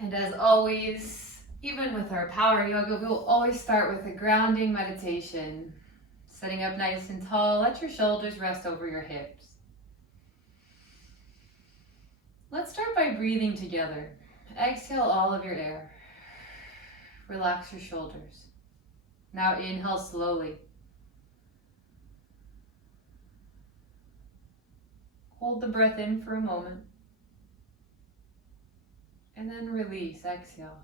And as always, even with our power yoga, we'll always start with a grounding meditation. Sitting up nice and tall, let your shoulders rest over your hips. Let's start by breathing together. Exhale all of your air. Relax your shoulders. Now inhale slowly. Hold the breath in for a moment. And then release, exhale.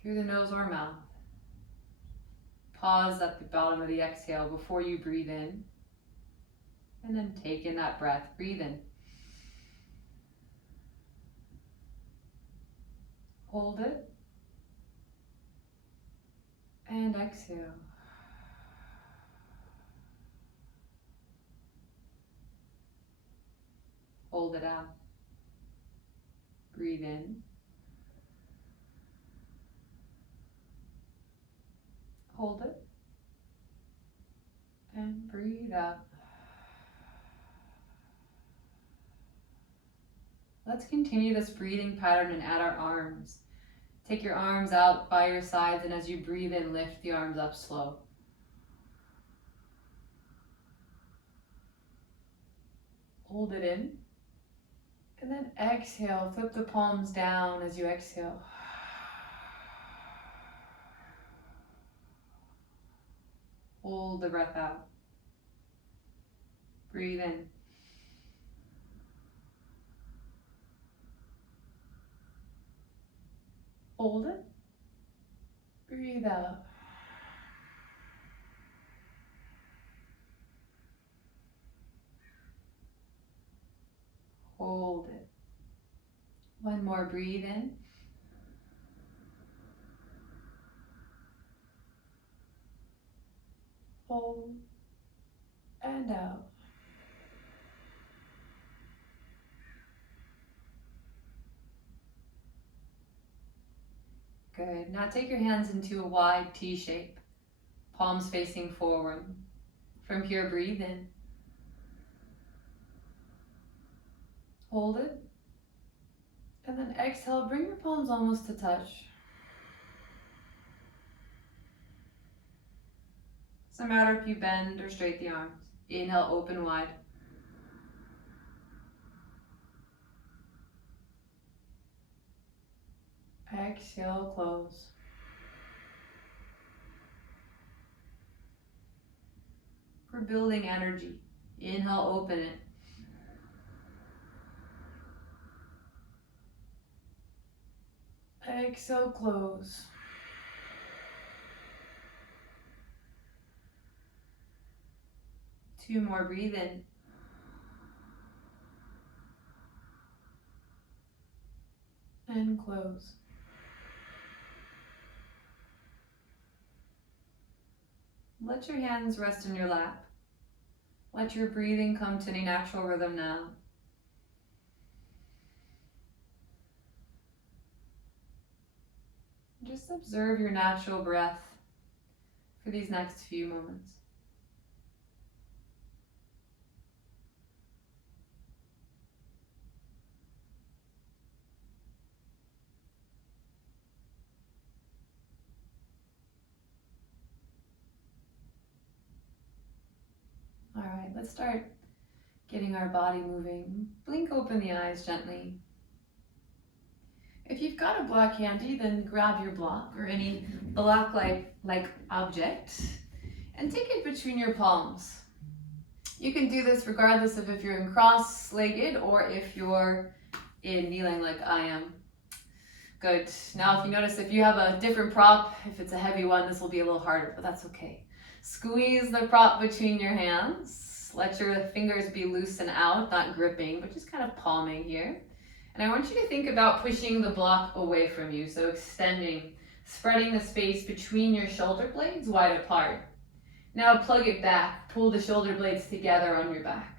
Through the nose or mouth. Pause at the bottom of the exhale before you breathe in. And then take in that breath. Breathe in. Hold it. And exhale. Hold it out. Breathe in. Hold it. And breathe out. Let's continue this breathing pattern and add our arms. Take your arms out by your sides, and as you breathe in, lift the arms up slow. Hold it in. And then exhale, flip the palms down as you exhale. Hold the breath out. Breathe in. Hold it. Breathe out. Hold it. One more, breathe in. Hold and out. Good. Now take your hands into a wide T shape, palms facing forward. From here, breathe in. Hold it. And then exhale, bring your palms almost to touch. Doesn't matter if you bend or straight the arms. Inhale, open wide. Exhale, close. We're building energy. Inhale, open it. Exhale, close. Two more, breathe in. And close. Let your hands rest in your lap. Let your breathing come to any natural rhythm now. Just observe your natural breath for these next few moments. All right, let's start getting our body moving. Blink open the eyes gently. If you've got a block handy, then grab your block or any block-like object and take it between your palms. You can do this regardless of if you're in cross-legged or if you're in kneeling like I am. Good. Now if you notice, if you have a different prop, if it's a heavy one, this will be a little harder, but that's okay. Squeeze the prop between your hands. Let your fingers be loose and out, not gripping, but just kind of palming here. And I want you to think about pushing the block away from you. So extending, spreading the space between your shoulder blades wide apart. Now plug it back. Pull the shoulder blades together on your back.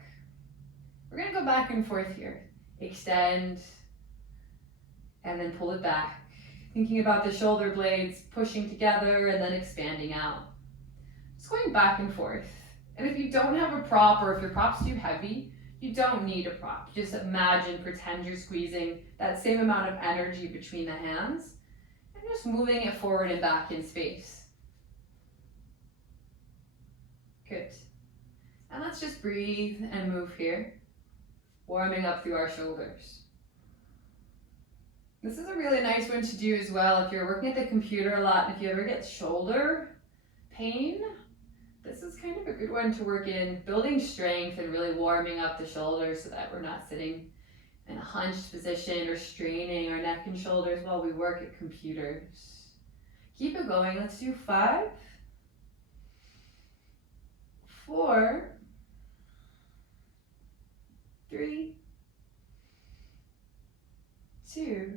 We're going to go back and forth here. Extend, and then pull it back. Thinking about the shoulder blades pushing together and then expanding out. Just going back and forth. And if you don't have a prop or if your prop's too heavy, You don't need a prop. Just imagine, pretend you're squeezing that same amount of energy between the hands and just moving it forward and back in space. Good. And let's just breathe and move here, warming up through our shoulders. This is a really nice one to do as well if you're working at the computer a lot and if you ever get shoulder pain. This is kind of a good one to work in, building strength and really warming up the shoulders so that we're not sitting in a hunched position or straining our neck and shoulders while we work at computers. Keep it going. Let's do 5, 4, 3, 2,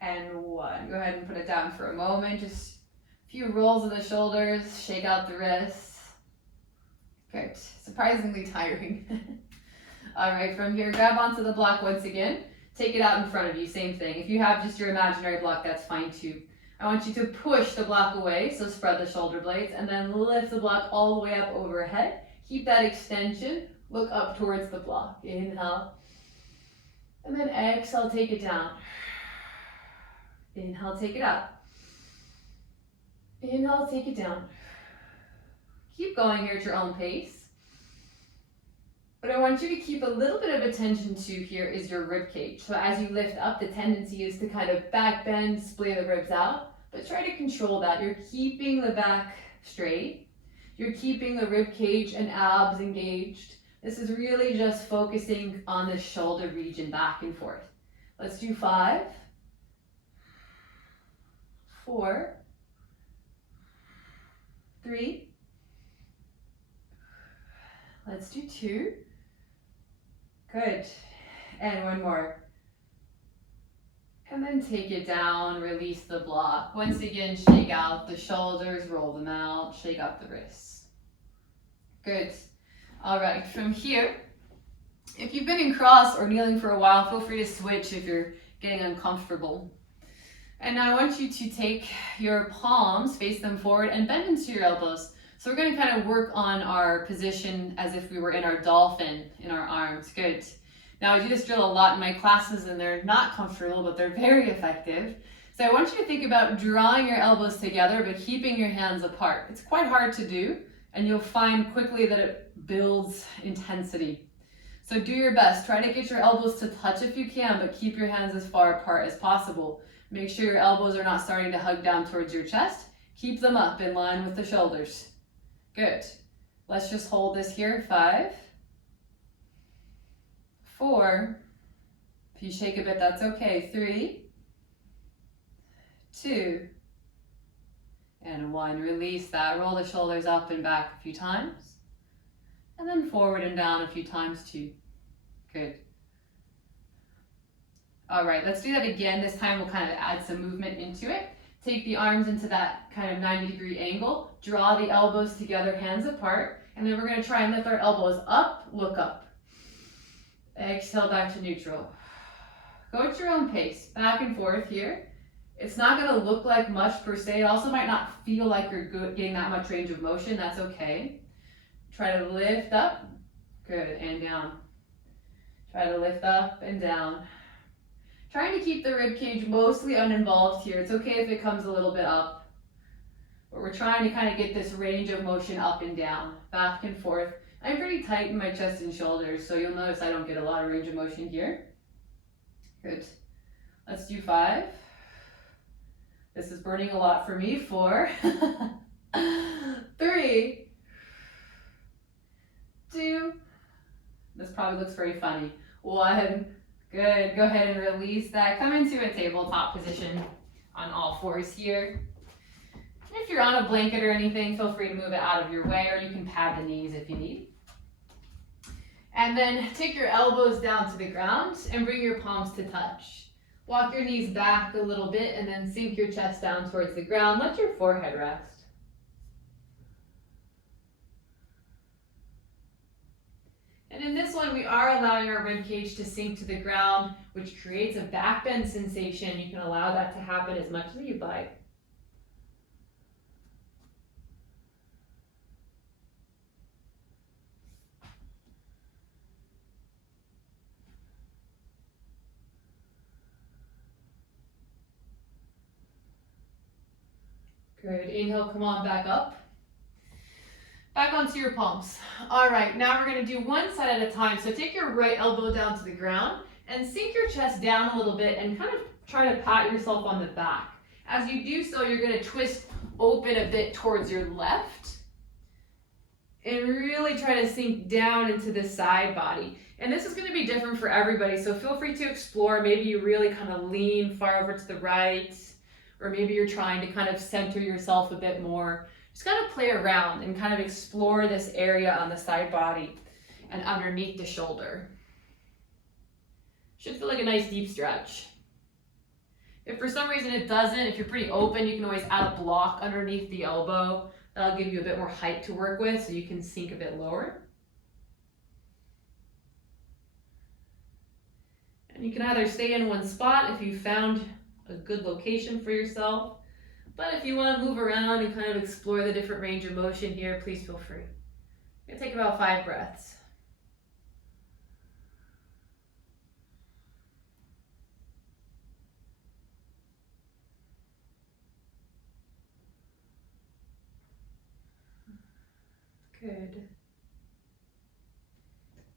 and 1. Go ahead and put it down for a moment. Just a few rolls of the shoulders, shake out the wrists. Good. Surprisingly tiring. All right, from here, grab onto the block once again. Take it out in front of you, same thing. If you have just your imaginary block, that's fine too. I want you to push the block away, so spread the shoulder blades, and then lift the block all the way up overhead. Keep that extension, look up towards the block. Inhale, and then exhale, take it down. Inhale, take it up. Inhale, take it down. Keep going here at your own pace. What I want you to keep a little bit of attention to here is your rib cage. So as you lift up, the tendency is to kind of back bend, splay the ribs out, but try to control that. You're keeping the back straight. You're keeping the rib cage and abs engaged. This is really just focusing on the shoulder region back and forth. Let's do 5, 4, 3, let's do 2, good, and 1 more. And then take it down, release the block. Once again, shake out the shoulders, roll them out, shake out the wrists. Good. All right, from here, if you've been in cross or kneeling for a while, feel free to switch if you're getting uncomfortable. And now I want you to take your palms, face them forward, and bend into your elbows. So we're going to kind of work on our position as if we were in our dolphin in our arms. Good. Now I do this drill a lot in my classes and they're not comfortable, but they're very effective. So I want you to think about drawing your elbows together, but keeping your hands apart. It's quite hard to do, and you'll find quickly that it builds intensity. So do your best. Try to get your elbows to touch if you can, but keep your hands as far apart as possible. Make sure your elbows are not starting to hug down towards your chest. Keep them up in line with the shoulders. Good. Let's just hold this here. 5, 4, if you shake a bit, that's okay. 3, 2, and 1. Release that. Roll the shoulders up and back a few times. And then forward and down a few times too. Good. All right, let's do that again. This time we'll kind of add some movement into it. Take the arms into that kind of 90-degree angle. Draw the elbows together, hands apart. And then we're going to try and lift our elbows up, look up. Exhale back to neutral. Go at your own pace, back and forth here. It's not going to look like much per se. It also might not feel like you're getting that much range of motion. That's okay. Try to lift up. Good, and down. Try to lift up and down. Trying to keep the rib cage mostly uninvolved here. It's okay if it comes a little bit up. But we're trying to kind of get this range of motion up and down, back and forth. I'm pretty tight in my chest and shoulders, so you'll notice I don't get a lot of range of motion here. Good. Let's do 5. This is burning a lot for me. 4, 3, 2. This probably looks very funny. 1. Good. Go ahead and release that. Come into a tabletop position on all fours here. If you're on a blanket or anything, feel free to move it out of your way, or you can pad the knees if you need. And then take your elbows down to the ground and bring your palms to touch. Walk your knees back a little bit and then sink your chest down towards the ground. Let your forehead rest. And in this one, we are allowing our rib cage to sink to the ground, which creates a back bend sensation. You can allow that to happen as much as you'd like. Good. Inhale, come on back up. Back onto your palms. All right, now we're going to do one side at a time. So take your right elbow down to the ground and sink your chest down a little bit and kind of try to pat yourself on the back. As you do so, you're going to twist open a bit towards your left and really try to sink down into the side body. And this is going to be different for everybody, so feel free to explore. Maybe you really kind of lean far over to the right, or maybe you're trying to kind of center yourself a bit more. Just kind of play around and kind of explore this area on the side body and underneath the shoulder. Should feel like a nice deep stretch. If for some reason it doesn't, if you're pretty open, you can always add a block underneath the elbow. That'll give you a bit more height to work with so you can sink a bit lower. And you can either stay in one spot if you found a good location for yourself, but if you want to move around and kind of explore the different range of motion here, please feel free. You're going to take about 5 breaths. Good.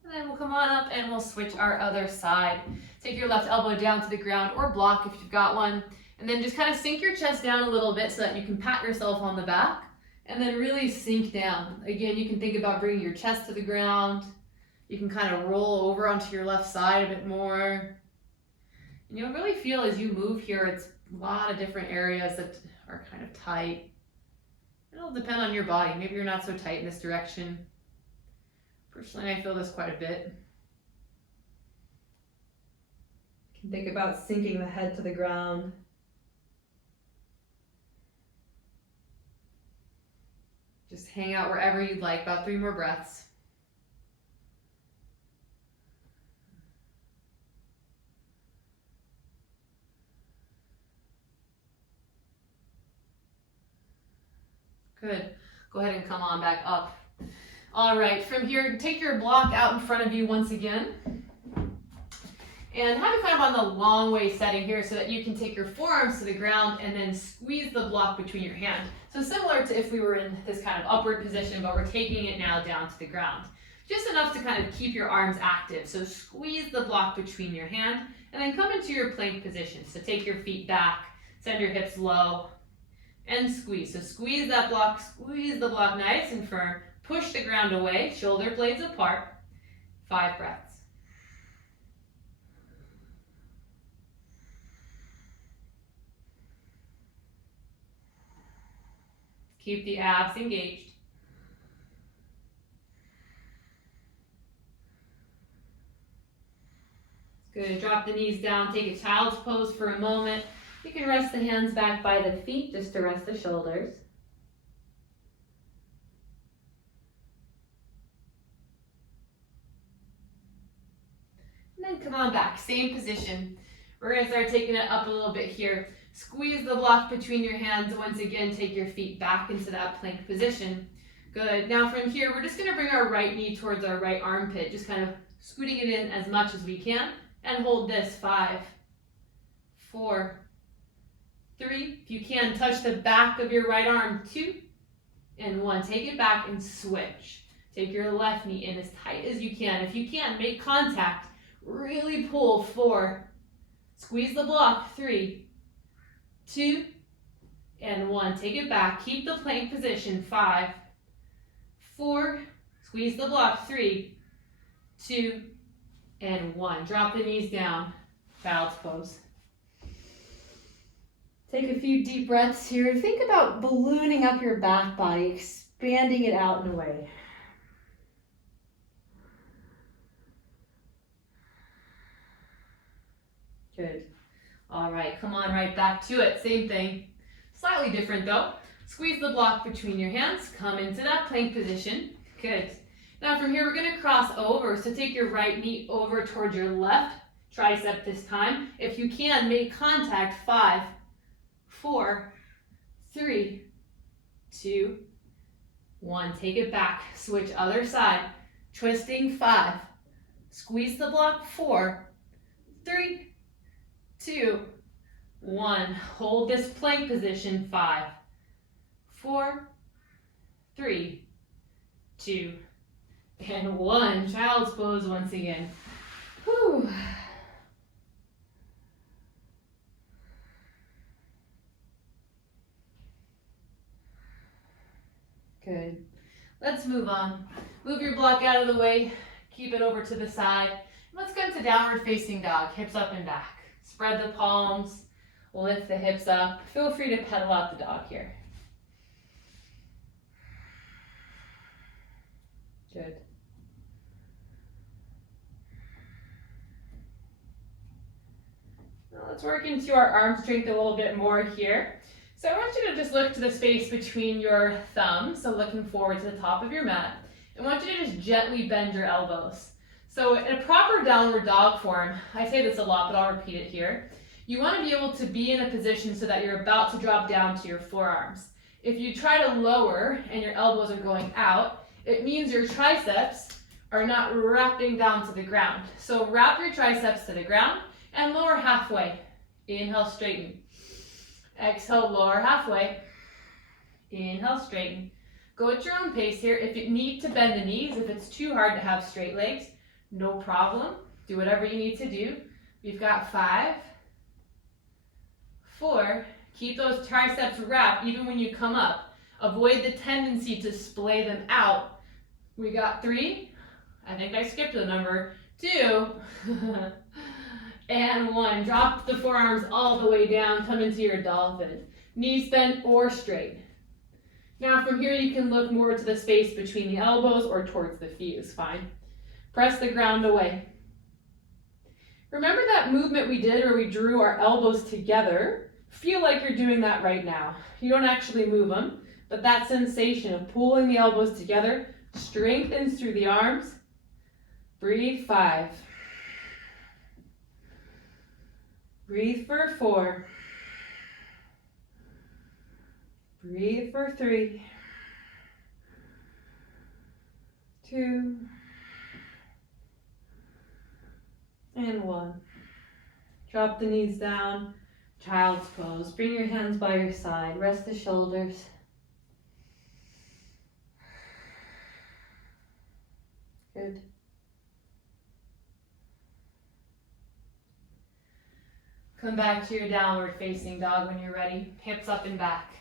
And then we'll come on up and we'll switch our other side. Take your left elbow down to the ground or block if you've got one. And then just kind of sink your chest down a little bit so that you can pat yourself on the back. And then really sink down. Again, you can think about bringing your chest to the ground. You can kind of roll over onto your left side a bit more. And you'll really feel as you move here, it's a lot of different areas that are kind of tight. It'll depend on your body. Maybe you're not so tight in this direction. Personally, I feel this quite a bit. You can think about sinking the head to the ground. Just hang out wherever you'd like, about 3 more breaths. Good. Go ahead and come on back up. All right, from here, take your block out in front of you once again. And have it kind of on the long way setting here so that you can take your forearms to the ground and then squeeze the block between your hands. So similar to if we were in this kind of upward position, but we're taking it now down to the ground. Just enough to kind of keep your arms active. So squeeze the block between your hand and then come into your plank position. So take your feet back, send your hips low, and squeeze. So squeeze that block, squeeze the block nice and firm. Push the ground away, shoulder blades apart. 5 breaths. Keep the abs engaged. Good. Drop the knees down. Take a child's pose for a moment. You can rest the hands back by the feet just to rest the shoulders. And then come on back. Same position. We're going to start taking it up a little bit here. Squeeze the block between your hands. Once again, take your feet back into that plank position. Good. Now from here, we're just going to bring our right knee towards our right armpit, just kind of scooting it in as much as we can, and hold this. 5, 4, 3. If you can, touch the back of your right arm. 2 and 1. Take it back and switch. Take your left knee in as tight as you can. If you can, make contact. Really pull. 4. Squeeze the block. 3, 2, and 1. Take it back. Keep the plank position. 5, 4. Squeeze the block. 3, 2, and 1. Drop the knees down. Child's pose. Take a few deep breaths here. Think about ballooning up your back body, expanding it out and away. Good. All right, come on right back to it. Same thing. Slightly different though. Squeeze the block between your hands. Come into that plank position. Good. Now from here, we're going to cross over. So take your right knee over towards your left tricep this time. If you can, make contact. 5, 4, 3, 2, 1. Take it back. Switch other side. Twisting. 5. Squeeze the block. 4, 3, 2, 1. Hold this plank position. 5, 4, 3, 2, and 1. Child's pose once again. Whew. Good. Let's move on. Move your block out of the way. Keep it over to the side. Let's go into downward facing dog, hips up and back. Spread the palms, lift the hips up. Feel free to pedal out the dog here. Good. Now let's work into our arm strength a little bit more here. So I want you to just look to the space between your thumbs, so looking forward to the top of your mat. I want you to just gently bend your elbows. So in a proper downward dog form, I say this a lot, but I'll repeat it here. You want to be able to be in a position so that you're about to drop down to your forearms. If you try to lower and your elbows are going out, it means your triceps are not wrapping down to the ground. So wrap your triceps to the ground and lower halfway. Inhale, straighten. Exhale, lower halfway. Inhale, straighten. Go at your own pace here. If you need to bend the knees, if it's too hard to have straight legs, no problem. Do whatever you need to do. We've got 5, 4. Keep those triceps wrapped even when you come up. Avoid the tendency to splay them out. We got 3. I think I skipped a number. 2. And 1. Drop the forearms all the way down. Come into your dolphin. Knees bent or straight. Now from here you can look more to the space between the elbows or towards the feet is fine. Press the ground away. Remember that movement we did where we drew our elbows together? Feel like you're doing that right now. You don't actually move them, but that sensation of pulling the elbows together strengthens through the arms. Breathe 5. Breathe for 4. Breathe for 3. 2. And 1. Drop the knees down. Child's pose. Bring your hands by your side. Rest the shoulders. Good. Come back to your downward facing dog when you're ready. Hips up and back.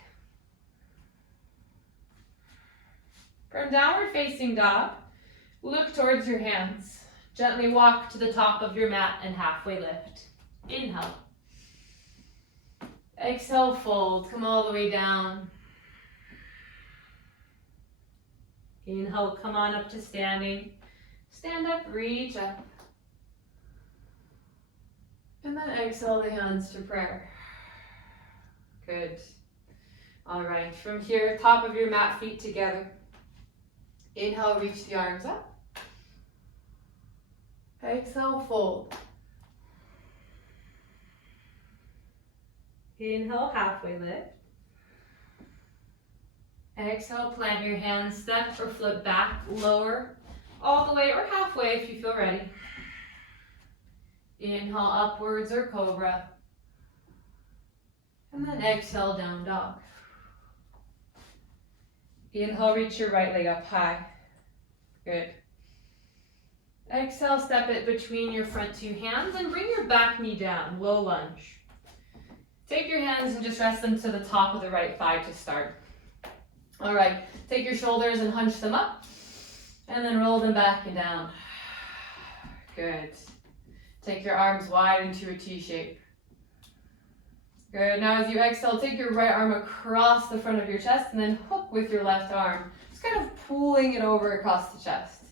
From downward facing dog, look towards your hands. Gently walk to the top of your mat and halfway lift. Inhale. Exhale, fold. Come all the way down. Inhale, come on up to standing. Stand up, reach up. And then exhale the hands to prayer. Good. All right, from here, top of your mat, feet together. Inhale, reach the arms up. Exhale, fold. Inhale, halfway lift. Exhale, plant your hands, step or flip back, lower, all the way or halfway if you feel ready. Inhale, upwards or cobra. And then exhale, down dog. Inhale, reach your right leg up high. Good. Exhale, step it between your front 2 hands and bring your back knee down, low lunge. Take your hands and just rest them to the top of the right thigh to start. All right, take your shoulders and hunch them up and then roll them back and down. Good. Take your arms wide into a T shape. Good. Now as you exhale, take your right arm across the front of your chest and then hook with your left arm. Just kind of pulling it over across the chest.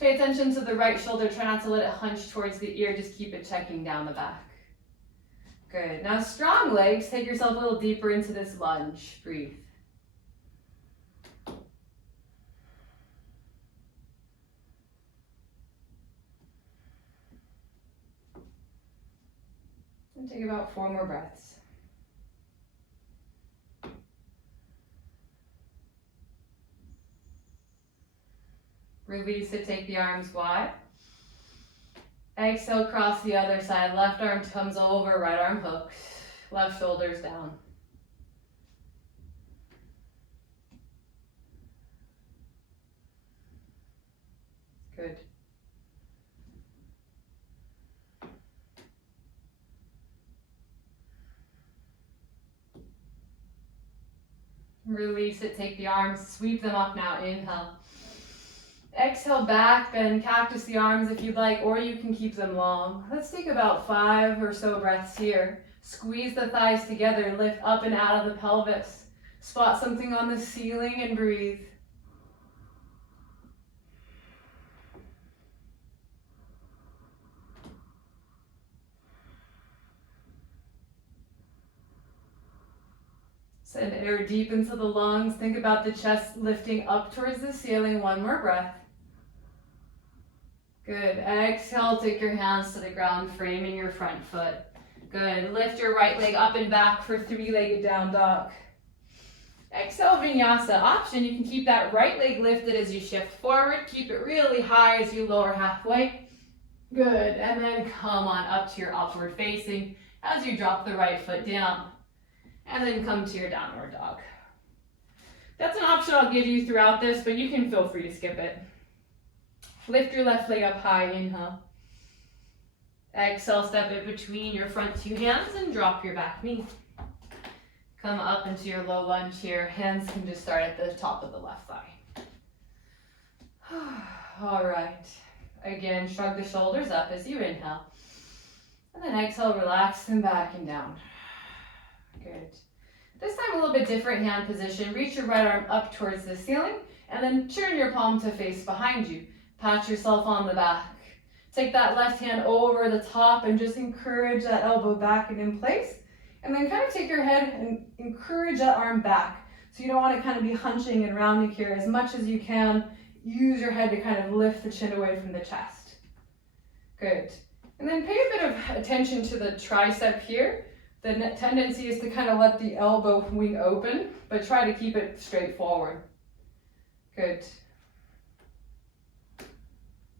Pay attention to the right shoulder. Try not to let it hunch towards the ear. Just keep it checking down the back. Good. Now strong legs. Take yourself a little deeper into this lunge. Breathe. And take about 4 more breaths. Release it, take the arms wide. Exhale, cross the other side. Left arm comes over, right arm hooks. Left shoulder's down. Good. Release it, take the arms, sweep them up now, inhale. Exhale, back bend, cactus the arms if you'd like, or you can keep them long. Let's take about 5 or so breaths here. Squeeze the thighs together, lift up and out of the pelvis. Spot something on the ceiling and breathe. Send air deep into the lungs. Think about the chest lifting up towards the ceiling. One more breath. Good. Exhale, take your hands to the ground, framing your front foot. Good. Lift your right leg up and back for 3-legged down dog. Exhale, vinyasa. Option, you can keep that right leg lifted as you shift forward. Keep it really high as you lower halfway. Good. And then come on up to your upward facing as you drop the right foot down. And then come to your downward dog. That's an option I'll give you throughout this, but you can feel free to skip it. Lift your left leg up high, inhale. Exhale, step it between your front 2 hands and drop your back knee. Come up into your low lunge here. Hands can just start at the top of the left thigh. All right. Again, shrug the shoulders up as you inhale. And then exhale, relax them back and down. Good. This time a little bit different hand position. Reach your right arm up towards the ceiling and then turn your palm to face behind you. Pat yourself on the back. Take that left hand over the top and just encourage that elbow back and in place. And then kind of take your head and encourage that arm back. So you don't want to kind of be hunching and rounding here as much as you can. Use your head to kind of lift the chin away from the chest. Good. And then pay a bit of attention to the tricep here. The tendency is to kind of let the elbow wing open, but try to keep it straight forward. Good.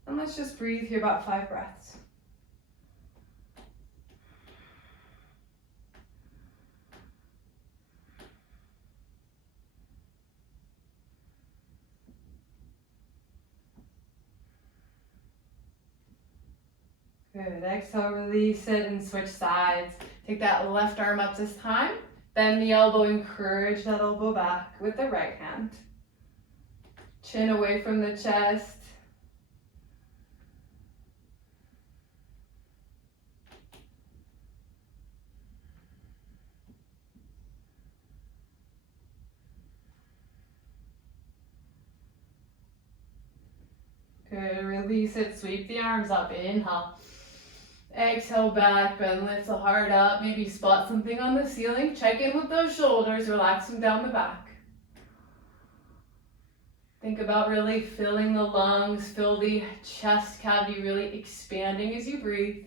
And let's just breathe here about 5 breaths. Good. Exhale, release it and switch sides. Take that left arm up this time. Bend the elbow, encourage that elbow back with the right hand. Chin away from the chest. Good. Release it, sweep the arms up. Inhale. Exhale, back bend, lift the heart up. Maybe spot something on the ceiling. Check in with those shoulders, relax them down the back. Think about really filling the lungs, feel the chest cavity really expanding as you breathe.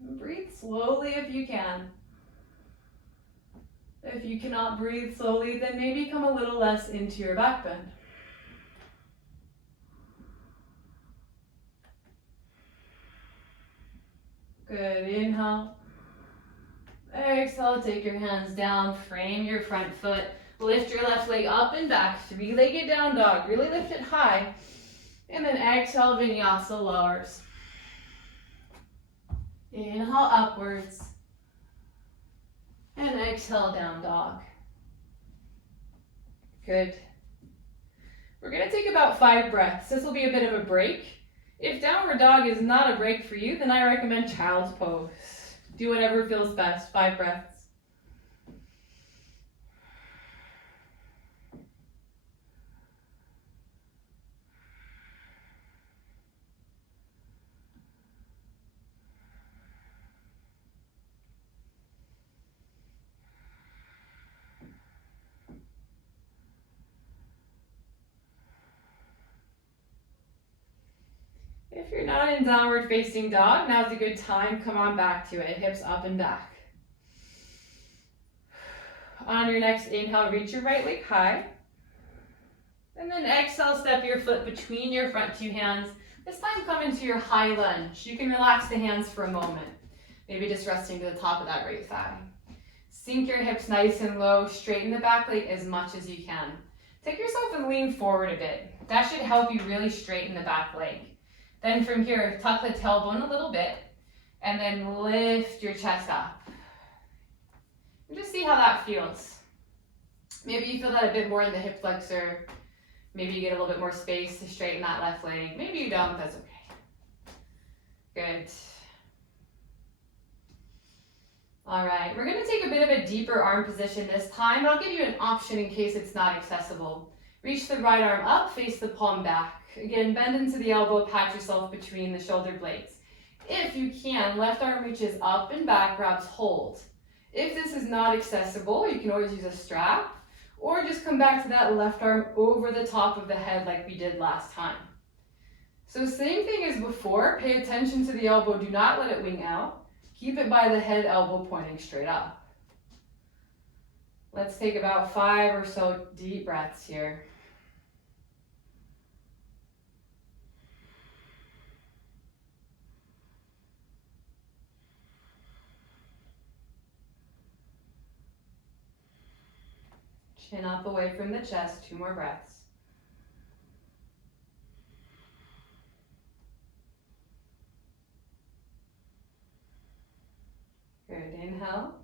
Breathe slowly if you can. If you cannot breathe slowly, then maybe come a little less into your back bend. Good. Inhale. Exhale, take your hands down, frame your front foot. Lift your left leg up and back, 3-legged down dog. Really lift it high. And then exhale, vinyasa lowers. Inhale upwards. And exhale, down dog. Good. We're going to take about 5 breaths. This will be a bit of a break. If downward dog is not a break for you, then I recommend child's pose. Do whatever feels best. 5 breaths. If you're not in downward facing dog, now's a good time. Come on back to it. Hips up and back. On your next inhale, reach your right leg high. And then exhale, step your foot between your front 2 hands. This time come into your high lunge. You can relax the hands for a moment. Maybe just resting to the top of that right thigh. Sink your hips nice and low. Straighten the back leg as much as you can. Take yourself and lean forward a bit. That should help you really straighten the back leg. Then from here, tuck the tailbone a little bit, and then lift your chest up. And just see how that feels. Maybe you feel that a bit more in the hip flexor. Maybe you get a little bit more space to straighten that left leg. Maybe you don't, that's okay. Good. All right, we're gonna take a bit of a deeper arm position this time, but I'll give you an option in case it's not accessible. Reach the right arm up, face the palm back. Again, bend into the elbow, pat yourself between the shoulder blades. If you can, left arm reaches up and back, grabs hold. If this is not accessible, you can always use a strap, or just come back to that left arm over the top of the head like we did last time. So same thing as before, pay attention to the elbow, do not let it wing out. Keep it by the head, elbow pointing straight up. Let's take about 5 or so deep breaths here. Chin up away from the chest, 2 more breaths. Good, inhale.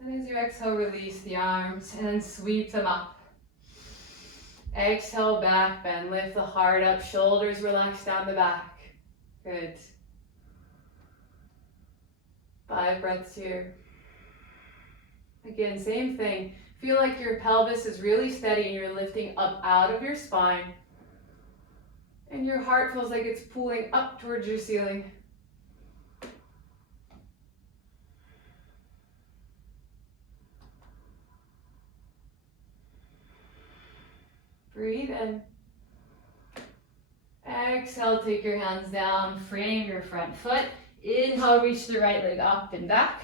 And as you exhale, release the arms and then sweep them up. Exhale, back bend, lift the heart up, shoulders relax down the back. Good. 5 breaths here. Again, same thing. Feel like your pelvis is really steady and you're lifting up out of your spine. And your heart feels like it's pulling up towards your ceiling. Breathe in. Exhale, take your hands down, frame your front foot. Inhale, reach the right leg up and back.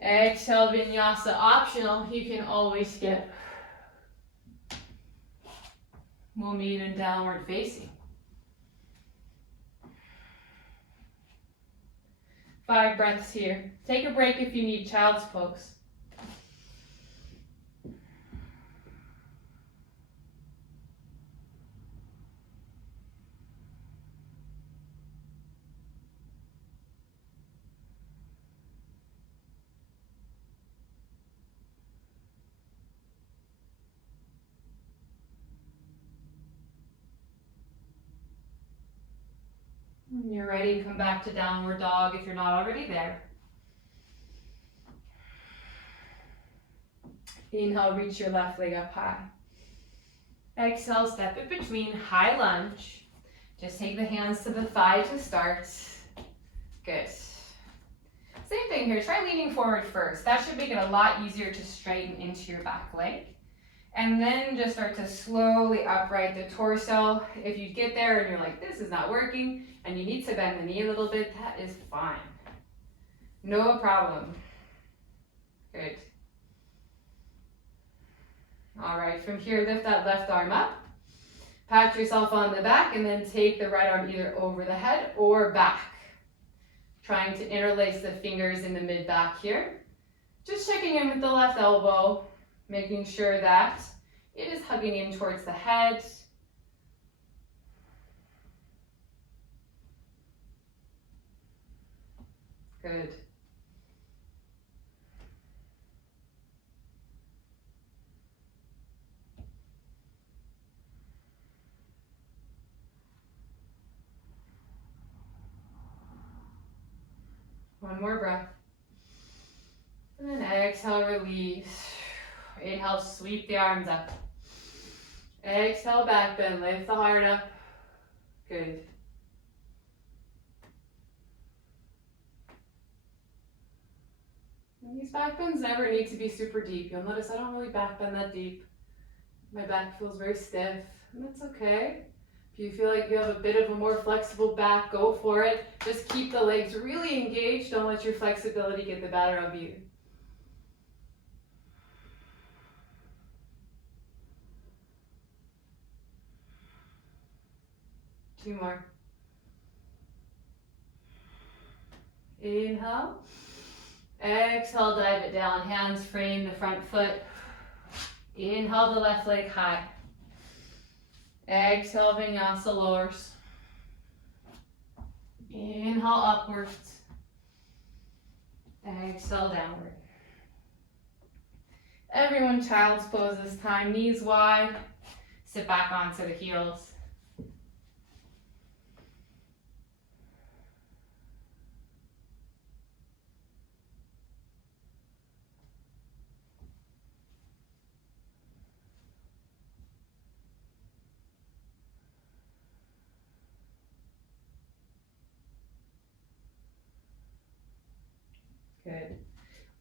Exhale, vinyasa optional, you can always skip. We'll meet in downward facing. 5 breaths here. Take a break if you need, child's pose. When you're ready, come back to downward dog if you're not already there. Inhale, reach your left leg up high. Exhale, step it between, high lunge. Just take the hands to the thigh to start. Good. Same thing here, try leaning forward first. That should make it a lot easier to straighten into your back leg. And then just start to slowly upright the torso. If you get there and you're like, this is not working, and you need to bend the knee a little bit, that is fine. No problem. Good. All right, from here, lift that left arm up. Pat yourself on the back and then take the right arm either over the head or back. Trying to interlace the fingers in the mid-back here. Just checking in with the left elbow, making sure that it is hugging in towards the head. Good. One more breath. And then exhale, release. Inhale, sweep the arms up. Exhale, back bend, lift the heart up. Good. And these back bends never need to be super deep. You'll notice I don't really back bend that deep. My back feels very stiff, and that's okay. If you feel like you have a bit of a more flexible back, go for it. Just keep the legs really engaged. Don't let your flexibility get the better of you. Two more. Inhale. Exhale, dive it down. Hands frame the front foot. Inhale the left leg high. Exhale, vinyasa lowers. Inhale upwards. Exhale downward. Everyone child's pose this time, knees wide. Sit back onto the heels. Good.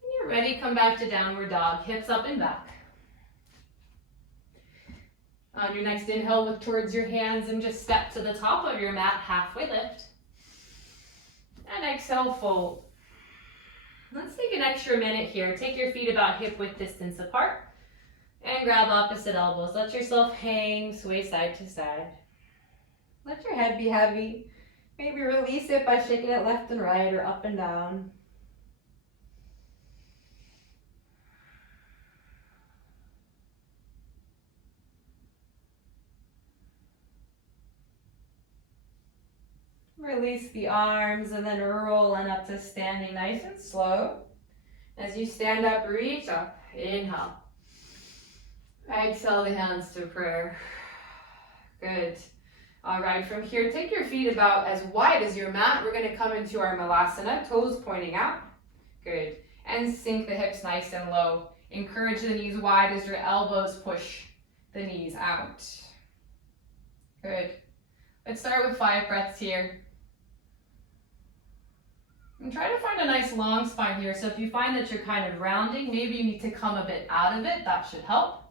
When you're ready, come back to downward dog, hips up and back. On your next inhale, look towards your hands and just step to the top of your mat, halfway lift. And exhale, fold. Let's take an extra minute here. Take your feet about hip width distance apart and grab opposite elbows. Let yourself hang, sway side to side. Let your head be heavy. Maybe release it by shaking it left and right or up and down. Release the arms and then rolling up to standing nice and slow. As you stand up, reach up. Inhale. Exhale the hands to prayer. Good. All right, from here, take your feet about as wide as your mat. We're going to come into our malasana, toes pointing out. Good. And sink the hips nice and low. Encourage the knees wide as your elbows push the knees out. Good. Let's start with 5 breaths here. And try to find a nice long spine here. So if you find that you're kind of rounding, maybe you need to come a bit out of it. That should help.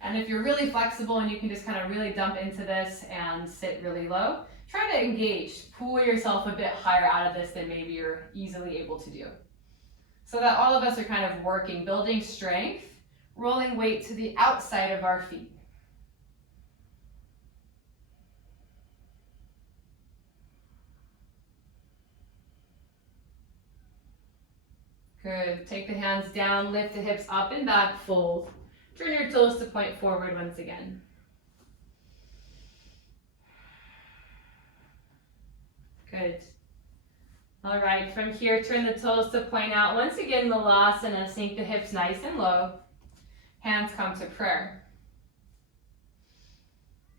And if you're really flexible and you can just kind of really dump into this and sit really low, try to engage. Pull yourself a bit higher out of this than maybe you're easily able to do. So that all of us are kind of working, building strength, rolling weight to the outside of our feet. Good. Take the hands down, lift the hips up and back, fold. Turn your toes to point forward once again. Good. All right, from here, turn the toes to point out. Once again, malasana, sink the hips nice and low. Hands come to prayer.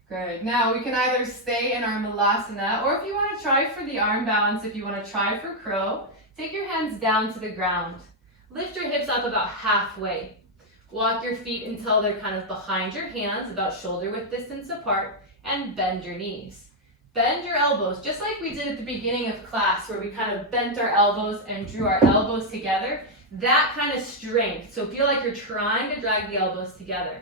Good. Now we can either stay in our malasana, or if you want to try for the arm balance, if you want to try for crow, take your hands down to the ground. Lift your hips up about halfway. Walk your feet until they're kind of behind your hands, about shoulder width distance apart, and bend your knees. Bend your elbows, just like we did at the beginning of class, where we kind of bent our elbows and drew our elbows together. That kind of strength. So feel like you're trying to drag the elbows together.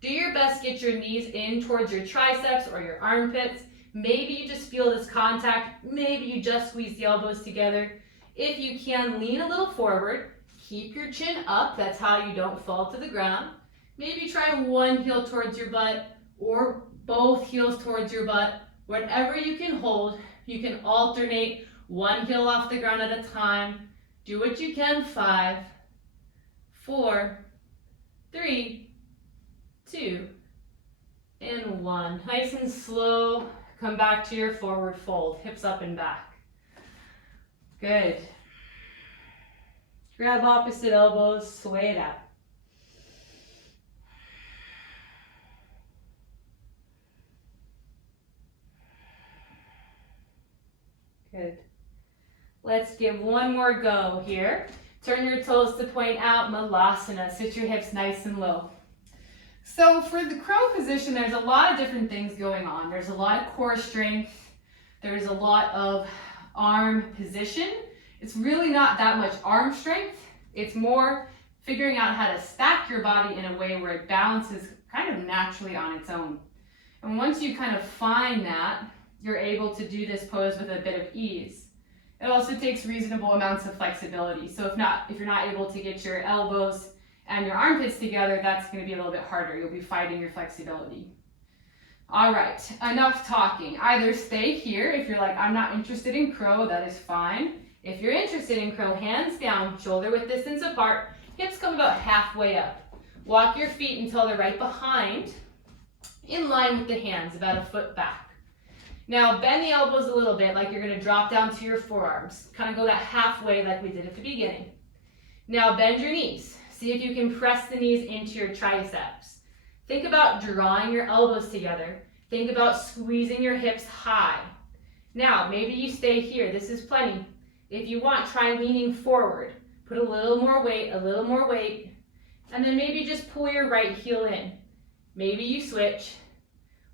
Do your best, get your knees in towards your triceps or your armpits. Maybe you just feel this contact. Maybe you just squeeze the elbows together. If you can, lean a little forward. Keep your chin up. That's how you don't fall to the ground. Maybe try one heel towards your butt or both heels towards your butt. Whatever you can hold, you can alternate one heel off the ground at a time. Do what you can. 5, 4, 3, 2, and 1. Nice and slow. Come back to your forward fold. Hips up and back. Good. Grab opposite elbows, sway it out. Good. Let's give one more go here. Turn your toes to point out, malasana. Sit your hips nice and low. So for the crow position, there's a lot of different things going on. There's a lot of core strength. There's a lot of arm position. It's really not that much arm strength. It's more figuring out how to stack your body in a way where it balances kind of naturally on its own. And once you kind of find that, you're able to do this pose with a bit of ease. It also takes reasonable amounts of flexibility. So if you're not able to get your elbows and your armpits together, that's going to be a little bit harder. You'll be fighting your flexibility. All right, enough talking. Either stay here. If you're like, I'm not interested in crow, that is fine. If you're interested in crow, hands down, shoulder width distance apart, hips come about halfway up. Walk your feet until they're right behind, in line with the hands, about a foot back. Now bend the elbows a little bit, like you're gonna drop down to your forearms. Kind of go that halfway like we did at the beginning. Now bend your knees. See if you can press the knees into your triceps. Think about drawing your elbows together. Think about squeezing your hips high. Now, maybe you stay here. This is plenty. If you want, try leaning forward. Put a little more weight, and then maybe just pull your right heel in. Maybe you switch,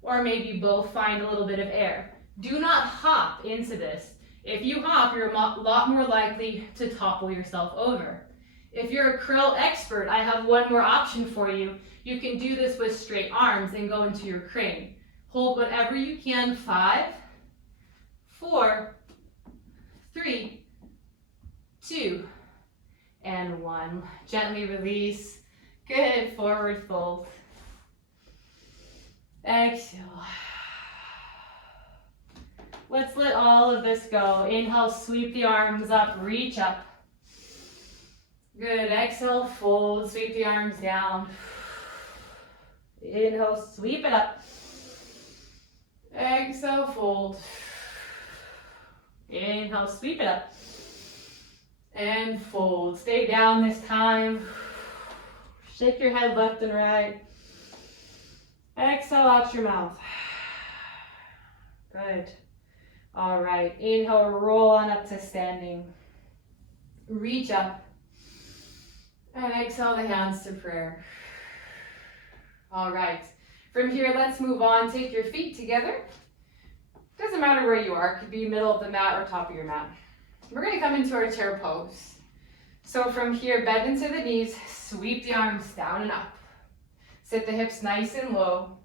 or maybe both find a little bit of air. Do not hop into this. If you hop, you're a lot more likely to topple yourself over. If you're a curl expert, I have one more option for you. You can do this with straight arms and go into your crane. Hold whatever you can, 5, 4, 3, 2, and 1. Gently release. Good, forward fold. Exhale. Let's let all of this go. Inhale, sweep the arms up, reach up. Good, exhale, fold, sweep the arms down. Inhale, sweep it up. Exhale, fold. Inhale, sweep it up. And fold. Stay down this time. Shake your head left and right. Exhale out your mouth. Good. All right, inhale, roll on up to standing. Reach up. And exhale the hands to prayer. All right, from here, let's move on. Take your feet together. Doesn't matter where you are. It could be middle of the mat or top of your mat. We're gonna come into our chair pose. So from here, bend into the knees, sweep the arms down and up. Sit the hips nice and low,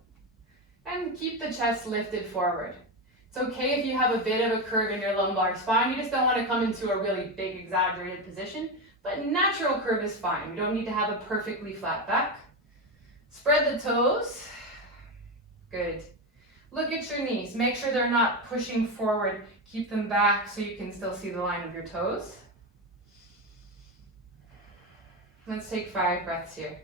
and keep the chest lifted forward. It's okay if you have a bit of a curve in your lumbar spine. You just don't want to come into a really big, exaggerated position, but natural curve is fine. You don't need to have a perfectly flat back. Spread the toes. Good. Look at your knees. Make sure they're not pushing forward. Keep them back so you can still see the line of your toes. Let's take 5 breaths here.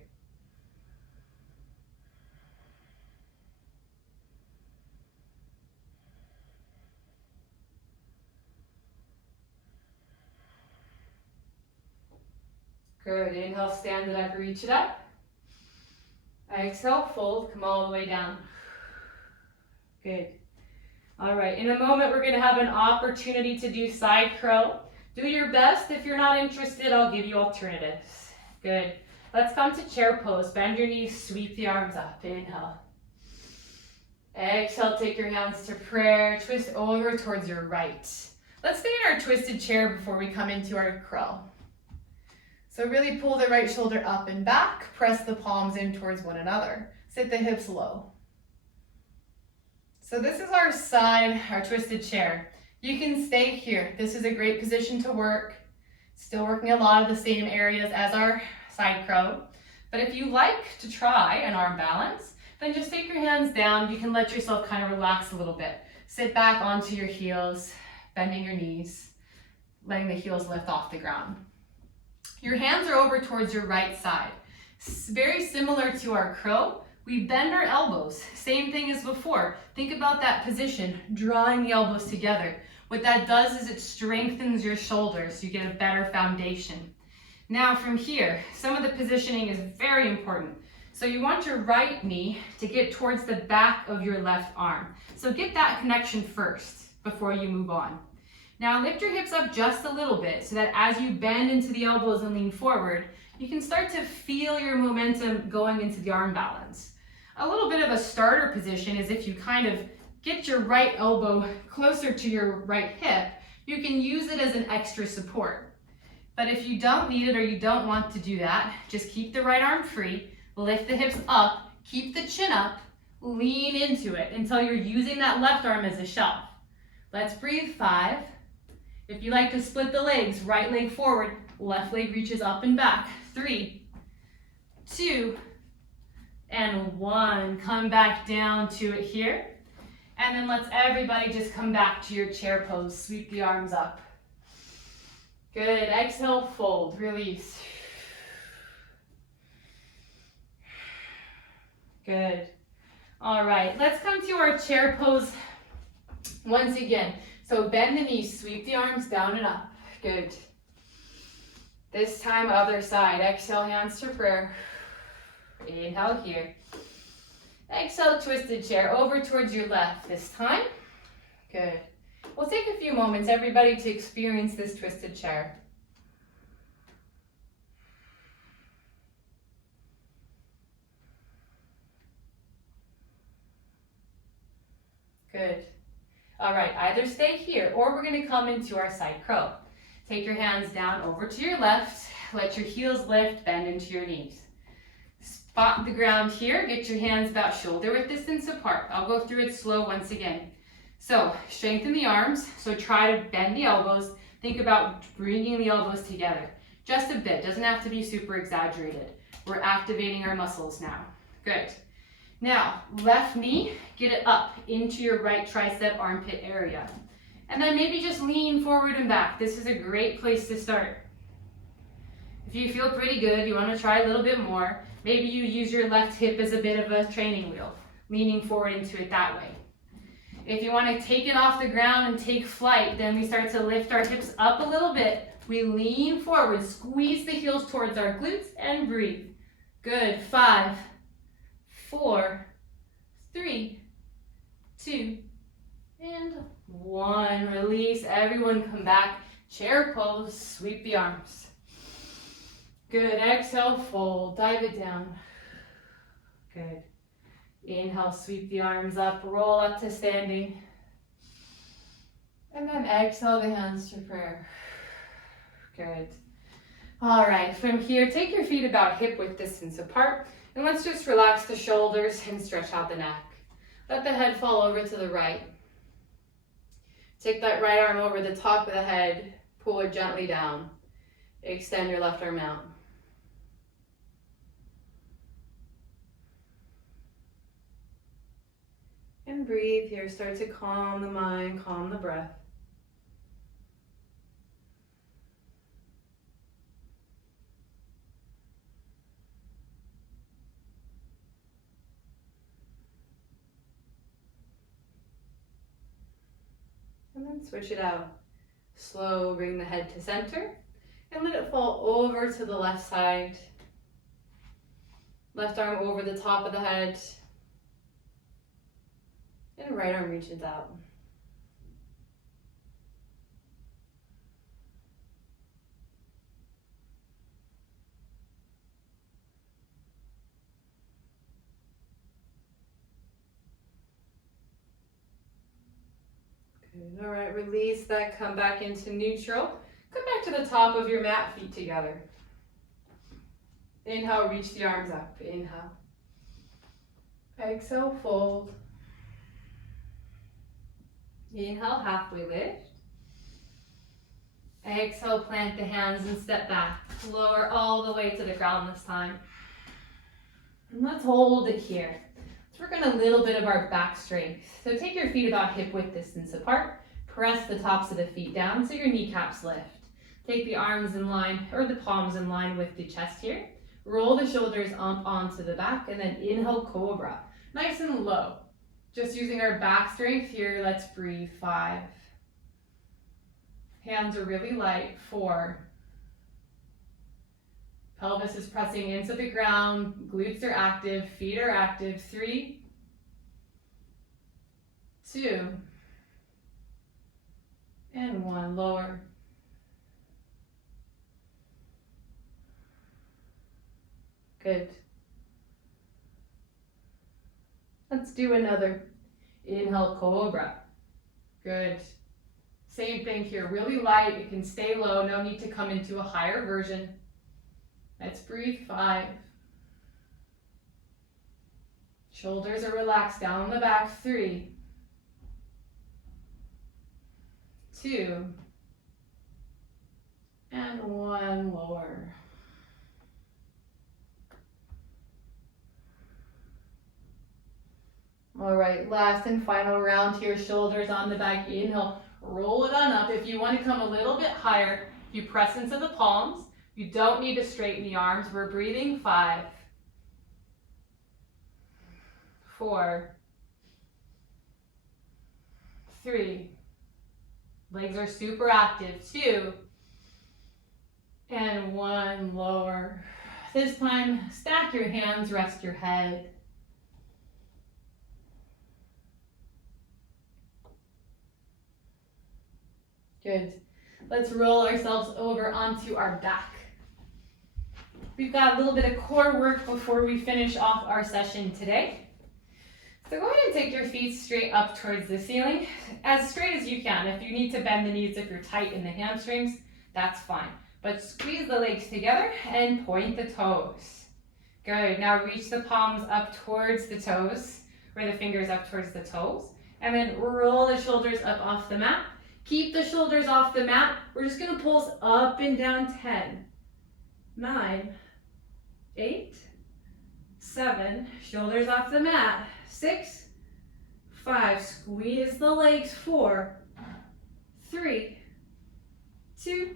Good. Inhale, stand it up, reach it up. Exhale, fold, come all the way down. Good. All right, in a moment, we're gonna have an opportunity to do side curl. Do your best. If you're not interested, I'll give you alternatives. Good. Let's come to chair pose. Bend your knees, sweep the arms up. Inhale. Exhale, take your hands to prayer. Twist over towards your right. Let's stay in our twisted chair before we come into our curl. So really pull the right shoulder up and back. Press the palms in towards one another. Sit the hips low. So this is our side, our twisted chair. You can stay here. This is a great position to work. Still working a lot of the same areas as our side curl. But if you like to try an arm balance, then just take your hands down. You can let yourself kind of relax a little bit. Sit back onto your heels, bending your knees, letting the heels lift off the ground. Your hands are over towards your right side. Very similar to our curl, we bend our elbows. Same thing as before. Think about that position, drawing the elbows together. What that does is it strengthens your shoulders so you get a better foundation. Now from here, some of the positioning is very important. So you want your right knee to get towards the back of your left arm. So get that connection first before you move on. Now lift your hips up just a little bit so that as you bend into the elbows and lean forward, you can start to feel your momentum going into the arm balance. A little bit of a starter position is if you kind of get your right elbow closer to your right hip, you can use it as an extra support. But if you don't need it or you don't want to do that, just keep the right arm free, lift the hips up, keep the chin up, lean into it until you're using that left arm as a shelf. Let's breathe. 5. If you like to split the legs, right leg forward, left leg reaches up and back. 3, 2, and 1. Come back down to it here. And then let's everybody just come back to your chair pose. Sweep the arms up. Good. Exhale, fold, release. Good. All right, let's come to our chair pose once again. So bend the knees, sweep the arms down and up. Good. This time, other side. Exhale, hands to prayer. Inhale here. Exhale, twisted chair over towards your left this time. Good. We'll take a few moments, everybody, to experience this twisted chair. Good. All right, either stay here or we're going to come into our side crow. Take your hands down over to your left. Let your heels lift, bend into your knees. Spot the ground here. Get your hands about shoulder width distance apart. I'll go through it slow once again. So strengthen the arms. So try to bend the elbows. Think about bringing the elbows together. Just a bit. Doesn't have to be super exaggerated. We're activating our muscles now. Good. Now, left knee, get it up into your right tricep armpit area. And then maybe just lean forward and back. This is a great place to start. If you feel pretty good, you want to try a little bit more. Maybe you use your left hip as a bit of a training wheel, leaning forward into it that way. If you want to take it off the ground and take flight, then we start to lift our hips up a little bit. We lean forward, squeeze the heels towards our glutes and breathe. Good. 5, 4, 3, 2, and 1. Release. Everyone come back. Chair pose. Sweep the arms. Good. Exhale, fold. Dive it down. Good. Inhale, sweep the arms up. Roll up to standing. And then exhale the hands to prayer. Good. All right. From here, take your feet about hip width distance apart. And let's just relax the shoulders and stretch out the neck. Let the head fall over to the right. Take that right arm over the top of the head. Pull it gently down. Extend your left arm out. And breathe here. Start to calm the mind, calm the breath. And then switch it out. Slow, bring the head to center and let it fall over to the left side. Left arm over the top of the head. And right arm reaches out. Good. All right, release that, come back into neutral. Come back to the top of your mat, feet together. Inhale, reach the arms up. Inhale. Exhale, fold. Inhale, halfway lift. Exhale, plant the hands and step back. Lower all the way to the ground this time. And let's hold it here. Let's work on a little bit of our back strength. So take your feet about hip width distance apart. Press the tops of the feet down so your kneecaps lift. Take the arms in line, or the palms in line with the chest here. Roll the shoulders up onto the back and then inhale, cobra. Nice and low. Just using our back strength here, let's breathe. 5. Hands are really light. 4. Pelvis is pressing into the ground. Glutes are active. Feet are active. 3, 2, and 1. Lower. Good. Let's do another. Inhale, cobra. Good. Same thing here, really light. It can stay low, no need to come into a higher version. Let's breathe. 5. Shoulders are relaxed down the back. 3, 2, and 1. Lower. All right, last and final round here, shoulders on the back. Inhale, roll it on up. If you want to come a little bit higher, you press into the palms. You don't need to straighten the arms. We're breathing. 5, 4, 3. Legs are super active. 2, and 1. Lower. This time, stack your hands, rest your head. Good. Let's roll ourselves over onto our back. We've got a little bit of core work before we finish off our session today. So go ahead and take your feet straight up towards the ceiling, as straight as you can. If you need to bend the knees, if you're tight in the hamstrings, that's fine. But squeeze the legs together and point the toes. Good. Now reach the palms up towards the toes, or the fingers up towards the toes, and then roll the shoulders up off the mat. Keep the shoulders off the mat. We're just going to pulse up and down. 10, 9, 8, 7, shoulders off the mat. 6, 5, squeeze the legs. 4, 3, 2,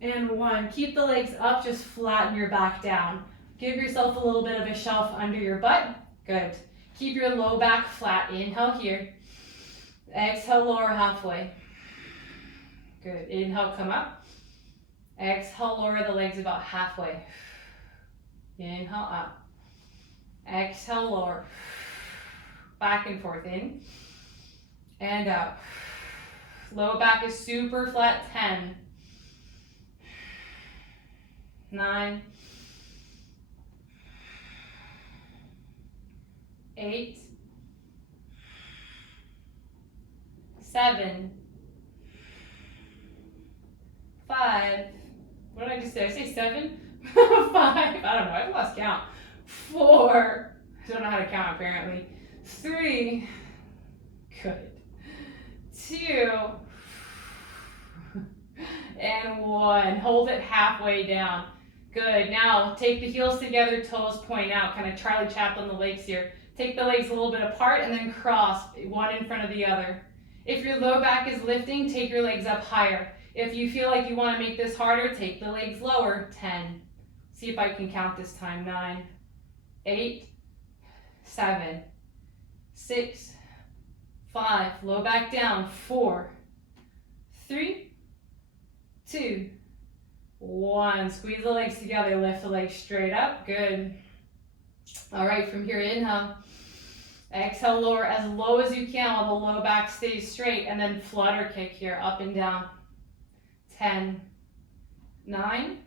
and 1. Keep the legs up, just flatten your back down. Give yourself a little bit of a shelf under your butt. Good. Keep your low back flat. Inhale here. Exhale, lower halfway. Good. Inhale, come up. Exhale, lower the legs about halfway. Inhale, up. Exhale, lower. Back and forth, in and out. Low back is super flat. 10, 9, 8, 7, 5. What did I just say? Did I say 7? 5. I don't know. I've lost count. 4. I don't know how to count apparently. 3. Good. 2. And 1. Hold it halfway down. Good. Now take the heels together, toes point out, kind of Charlie Chaplin the legs here. Take the legs a little bit apart and then cross one in front of the other. If your low back is lifting, take your legs up higher. If you feel like you want to make this harder, take the legs lower. 10. See if I can count this time. 9, 8, 7, 6, 5. Low back down. 4, 3, 2, 1. Squeeze the legs together. Lift the legs straight up. Good. All right, from here, inhale. Exhale, lower as low as you can while the low back stays straight, and then flutter kick here, up and down. 10, 9,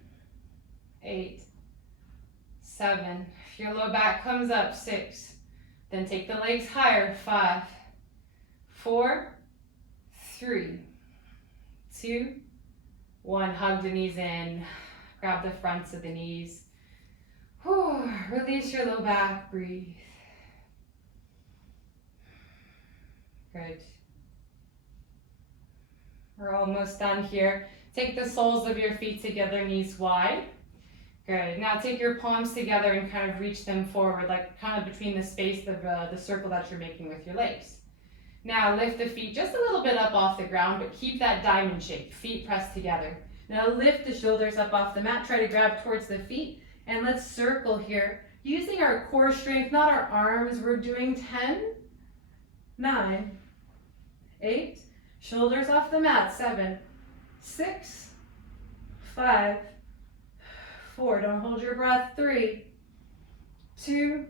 8, 7. If your low back comes up, 6. Then take the legs higher. 5, 4, 3, 2, 1. Hug the knees in. Grab the fronts of the knees. Whew. Release your low back. Breathe. Good. We're almost done here. Take the soles of your feet together, knees wide. Good. Now take your palms together and kind of reach them forward, like kind of between the space of the circle that you're making with your legs. Now lift the feet just a little bit up off the ground, but keep that diamond shape. Feet pressed together. Now lift the shoulders up off the mat. Try to grab towards the feet. And let's circle here. Using our core strength, not our arms. We're doing 10, 9, 8, shoulders off the mat. 7, 6, 5, 4. Don't hold your breath. 3, 2,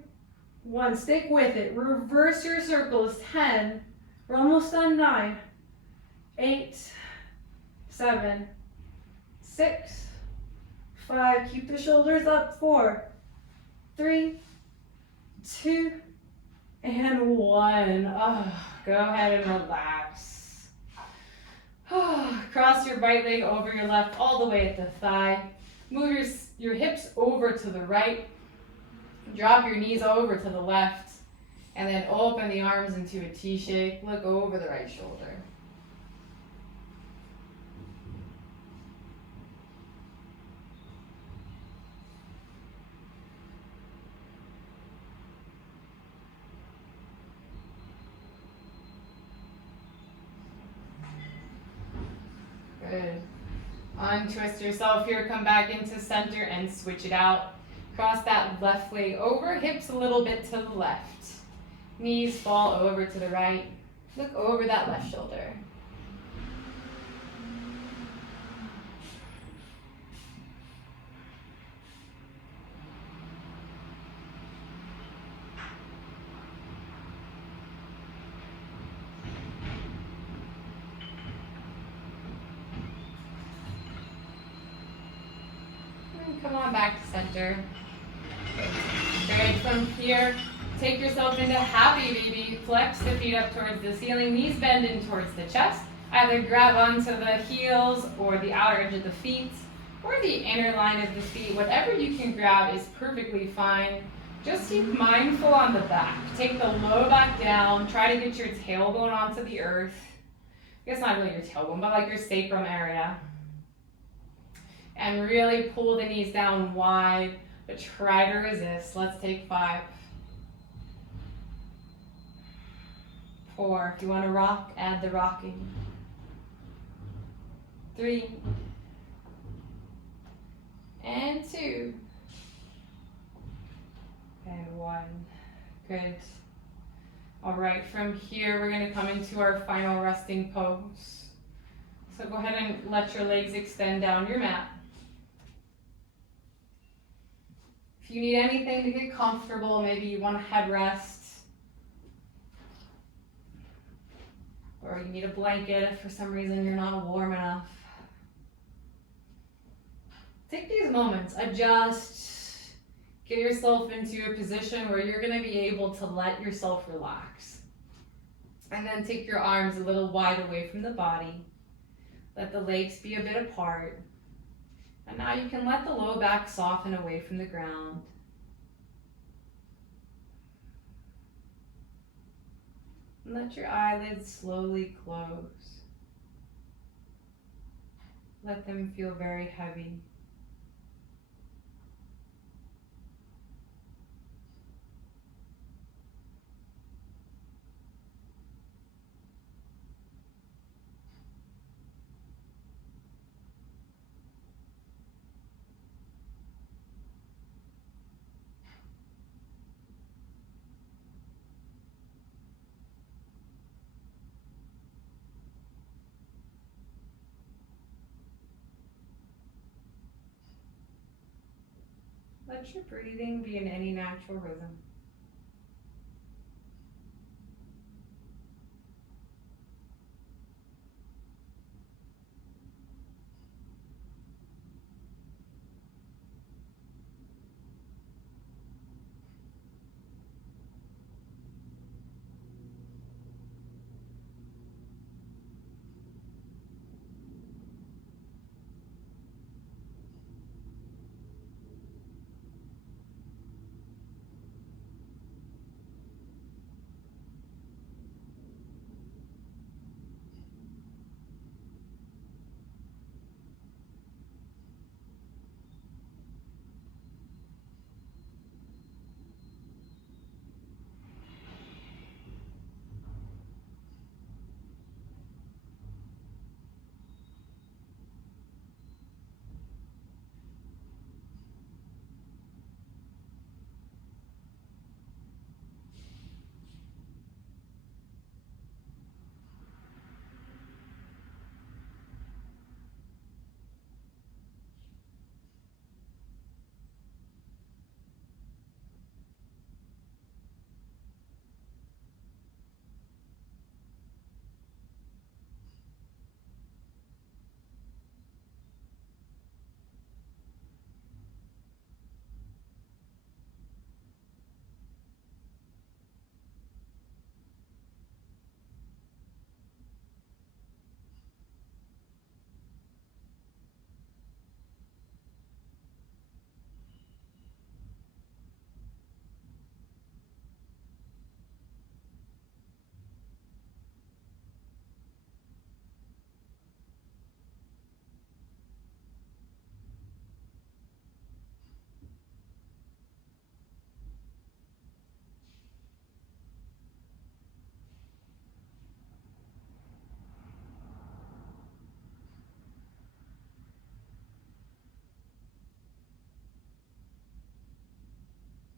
1. Stick with it. Reverse your circles. 10. We're almost done. 9, 8, 7, 6, 5. Keep the shoulders up. 4, 3, 2, and 1. Oh, go ahead and relax. Oh, cross your right leg over your left all the way at the thigh. Move your hips over to the right. Drop your knees over to the left. And then open the arms into a T shape. Look over the right shoulder. Good. Untwist yourself here, come back into center and switch it out. Cross that left leg over, hips a little bit to the left. Knees fall over to the right. Look over that left shoulder. And come on back to center. Good. From here, take yourself into happy baby. Flex the feet up towards the ceiling. Knees bend in towards the chest. Either grab onto the heels or the outer edge of the feet or the inner line of the feet. Whatever you can grab is perfectly fine. Just keep mindful on the back. Take the low back down. Try to get your tailbone onto the earth. I guess not really your tailbone, but like your sacrum area. And really pull the knees down wide, but try to resist. Let's take 5. 4. If you want to rock, add the rocking. 3. And 2. And 1. Good. All right, from here we're going to come into our final resting pose. So go ahead and let your legs extend down your mat. If you need anything to get comfortable, maybe you want a headrest, or you need a blanket if for some reason you're not warm enough. Take these moments, adjust, get yourself into a position where you're going to be able to let yourself relax. And then take your arms a little wide away from the body. Let the legs be a bit apart. And now you can let the low back soften away from the ground. And let your eyelids slowly close. Let them feel very heavy. Let your breathing be in any natural rhythm.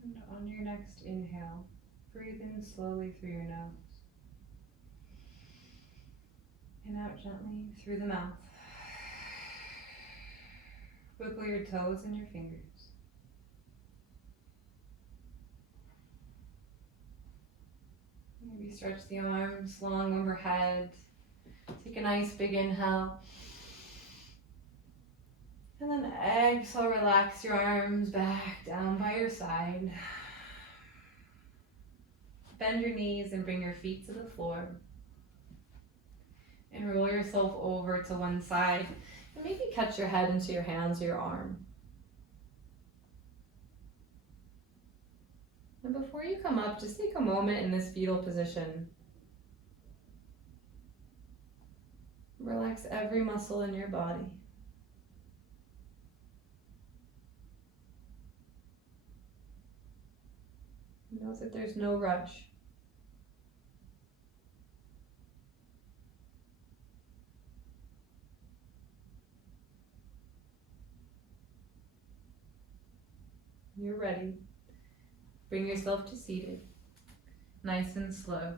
And on your next inhale, Breathe in slowly through your nose. And out gently through the mouth. Wiggle your toes and your fingers. Maybe stretch the arms long overhead. Take a nice big inhale. And then exhale, relax your arms back down by your side. Bend your knees and bring your feet to the floor. And roll yourself over to one side. And maybe catch your head into your hands or your arm. And before you come up, just take a moment in this fetal position. Relax every muscle in your body. Know that there's no rush. You're ready. Bring yourself to seated, nice and slow.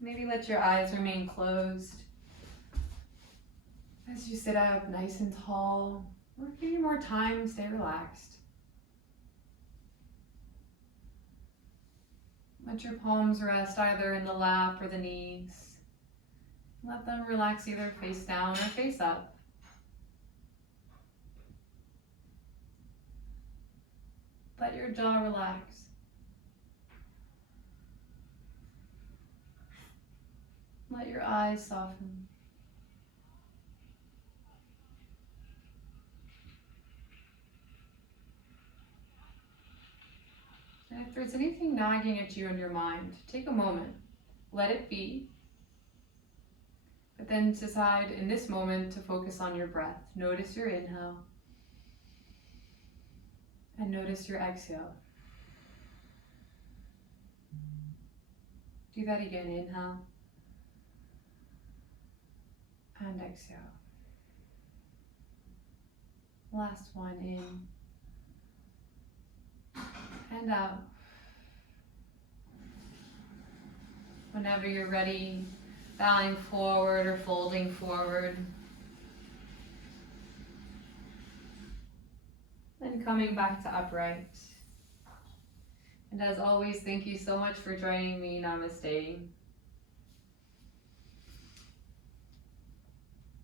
Maybe let your eyes remain closed as you sit up nice and tall, or give you more time, stay relaxed. Let your palms rest either in the lap or the knees. Let them relax either face down or face up. Let your jaw relax. Let your eyes soften. And if there's anything nagging at you in your mind, take a moment, let it be. But then decide in this moment to focus on your breath. Notice your inhale. And notice your exhale. Do that again. Inhale. And exhale. Last one, in. And out. Whenever you're ready, bowing forward or folding forward. Then coming back to upright. And as always, thank you so much for joining me. Namaste.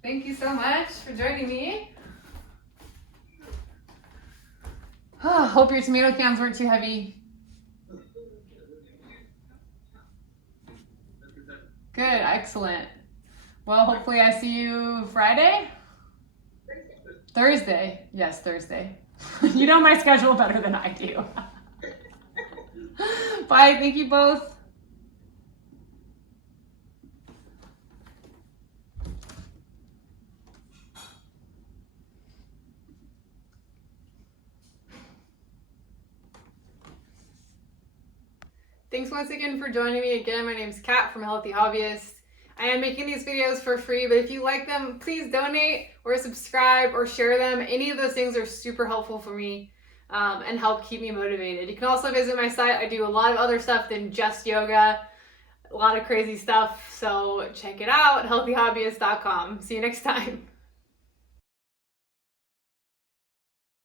Thank you so much for joining me. Hope your tomato cans weren't too heavy. Good, excellent. Well, hopefully I see you Friday? Thursday. Yes, Thursday. You know my schedule better than I do. Bye, thank you both. Thanks once again for joining me. Again, my name is Kat from Healthy Hobbyist. I am making these videos for free, but if you like them, please donate or subscribe or share them. Any of those things are super helpful for me and help keep me motivated. You can also visit my site. I do a lot of other stuff than just yoga, a lot of crazy stuff. So check it out, healthyhobbyist.com. See you next time.